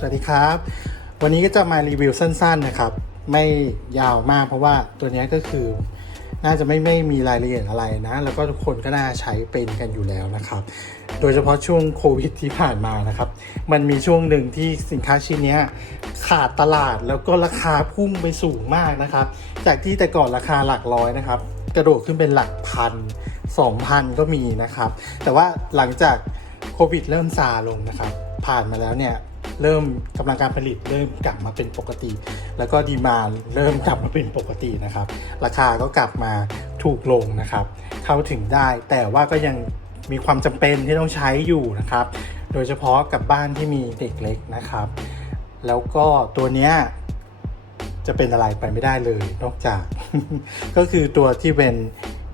สวัสดีครับ วันนี้ก็จะมารีวิวสั้นๆนะครับ ไม่ยาวมากเพราะว่าตัวนี้ก็คือน่าจะไม่ไม่มีรายละเอียดอะไรนะ แล้วก็ทุกคนก็น่าใช้เป็นกันอยู่แล้วนะครับ โดยเฉพาะช่วงโควิดที่ผ่านมานะครับ มันมีช่วงหนึ่งที่สินค้าชิ้นนี้ขาดตลาดแล้วก็ราคาพุ่งไปสูงมากนะครับ จากที่แต่ก่อนราคาหลักร้อยนะครับ กระโดดขึ้นเป็นหลักพันสองพันก็มีนะครับ แต่ว่าหลังจากโควิดเริ่มซาลงนะครับ ผ่านมาแล้วเนี่ย เริ่มกำลังการผลิตเริ่มกลับมาเป็นปกติ แล้วก็ดีมาเริ่มกลับมาเป็นปกตินะครับ ราคาก็กลับมาถูกลงนะครับ เข้าถึงได้แต่ว่าก็ยังมีความจำเป็นที่ต้องใช้อยู่นะครับ โดยเฉพาะกับบ้านที่มีเด็กเล็กนะครับ แล้วก็ตัวเนี้ยจะเป็นอะไรไปไม่ได้เลยนอกจาก ก็คือตัวที่เป็น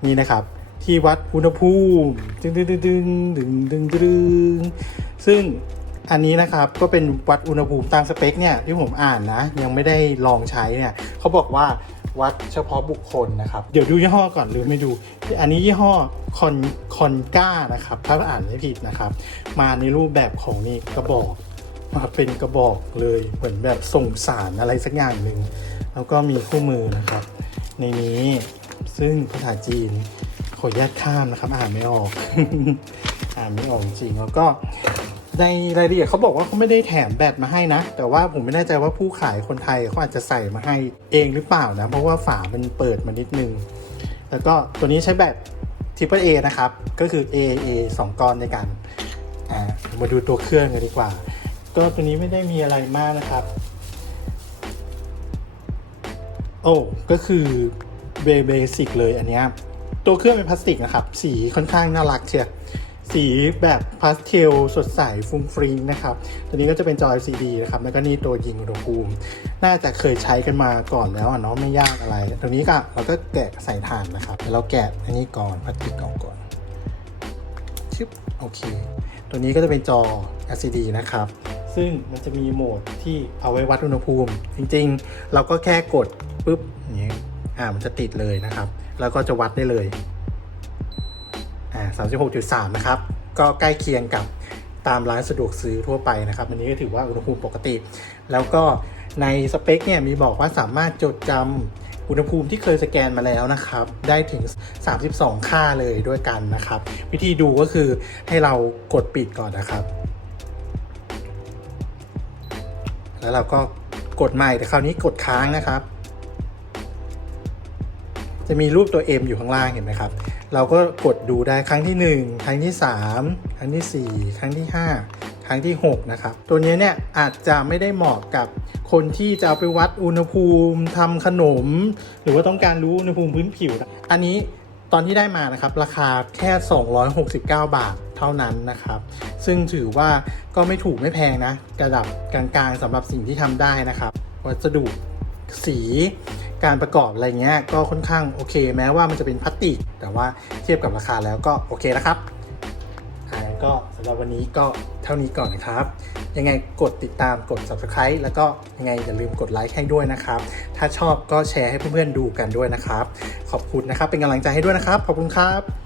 นี่นะครับที่วัดอุณหภูมิดึงดึงดึงดึงดึงดึงดึงซึ่ง อันนี้นะครับก็เป็นวัดอุณหภูมิตามสเปคเนี่ยที่ผมอ่านนะ ยังไม่ได้ลองใช้เนี่ยเขาบอกว่าวัดเฉพาะบุคคลนะครับ เดี๋ยวดูยี่ห้อก่อนหรือไม่ดู อันนี้ยี่ห้อคอนคอนก้านะครับ ถ้าอ่านไม่ผิดนะครับ มาในรูปแบบของนี่กระบอกมาเป็นกระบอกเลยเหมือนแบบส่งสารอะไรสักอย่างหนึ่งแล้วก็มีคู่มือนะครับ ในนี้ซึ่งภาษาจีนขออนุญาตข้ามนะครับ อ่านไม่ออก อ่านไม่ออกจริงแล้วก็ ในรายละเอียดเขาบอกว่าเขาไม่ได้แถมแบตมาให้นะ แต่ว่าผมไม่แน่ใจว่าผู้ขายคนไทยเขาอาจจะใส่มาให้เองหรือเปล่านะ เพราะว่าฝามันเปิดมานิดนึง แล้วก็ตัวนี้ใช้แบต Triple A นะครับ ก็คือ AA 2ก้อนในกันอ่ามาดูตัวเครื่องกันดีกว่า ก็ตัวนี้ไม่ได้มีอะไรมากนะครับ โอ้ก็คือเบเบสิกเลยอันเนี้ยตัวเครื่องเป็นพลาสติกนะครับ สีค่อนข้างน่ารักเชียว สีแบบพาสเทลสดใสฟุ้งฟริ้งนะครับ ตัวนี้ก็จะเป็นจอ LCD นะครับ แล้วก็นี่ตัวยิงอุณหภูมิ น่าจะเคยใช้กันมาก่อนแล้วอะเนาะไม่ยากอะไร ตัวนี้ก็เราก็แกะใส่ถ่านนะครับเดี๋ยวเราแกะอันนี้ก่อนพลาสติกออกก่อน ชึบ โอเค ตัวนี้ก็จะเป็นจอ LCD นะครับ ซึ่งมันจะมีโหมดที่เอาไว้วัดอุณหภูมิ จริงๆ เราก็แค่กดปุ๊บอย่างนี้อ่ามันจะติดเลยนะครับ แล้วก็จะวัดได้เลย 36.3นะครับ ก็ใกล้เคียงกับตามร้านสะดวกซื้อทั่วไปนะครับ อันนี้ก็ถือว่าอุณหภูมิปกติ แล้วก็ในสเปคเนี่ยมีบอกว่าสามารถจดจำอุณหภูมิที่เคยสแกนมาแล้วนะครับ ได้ถึง 32 ค่าเลยด้วยกันนะครับ วิธีดูก็คือให้เรากดปิดก่อนนะครับ แล้วเราก็กดใหม่แต่คราวนี้กดค้างนะครับ จะมีรูปตัว M อยู่ข้างล่างเห็นไหมครับ เราก็กดดูได้ครั้งที่ 1 ครั้งที่ 3 ครั้งที่ 4 ครั้งที่ 5 ครั้งที่ 6 นะครับ ตัวนี้เนี่ยอาจจะไม่ได้เหมาะกับคนที่จะเอาไปวัดอุณหภูมิทำขนม หรือว่าต้องการรู้อุณหภูมิพื้นผิว อันนี้ตอนที่ได้มานะครับ ราคาแค่ 269 บาทเท่านั้นนะครับ ซึ่งถือว่าก็ไม่ถูกไม่แพงนะ กระดับกลางๆสำหรับสิ่งที่ทำได้นะครับ วัสดุสี การประกอบอะไรเงี้ยก็ค่อนข้างโอเค แม้ว่ามันจะเป็นพลาสติก แต่ว่าเทียบกับราคาแล้วก็โอเคนะครับอ่าก็สำหรับวันนี้ก็เท่านี้ก่อนนะครับ ยังไงกดติดตามกด subscribe แล้วก็ยังไงอย่าลืมกดไลค์ให้ด้วยนะครับ ถ้าชอบก็แชร์ให้เพื่อนๆดูกันด้วยนะครับ ขอบคุณนะครับ เป็นกำลังใจให้ด้วยนะครับ ขอบคุณครับ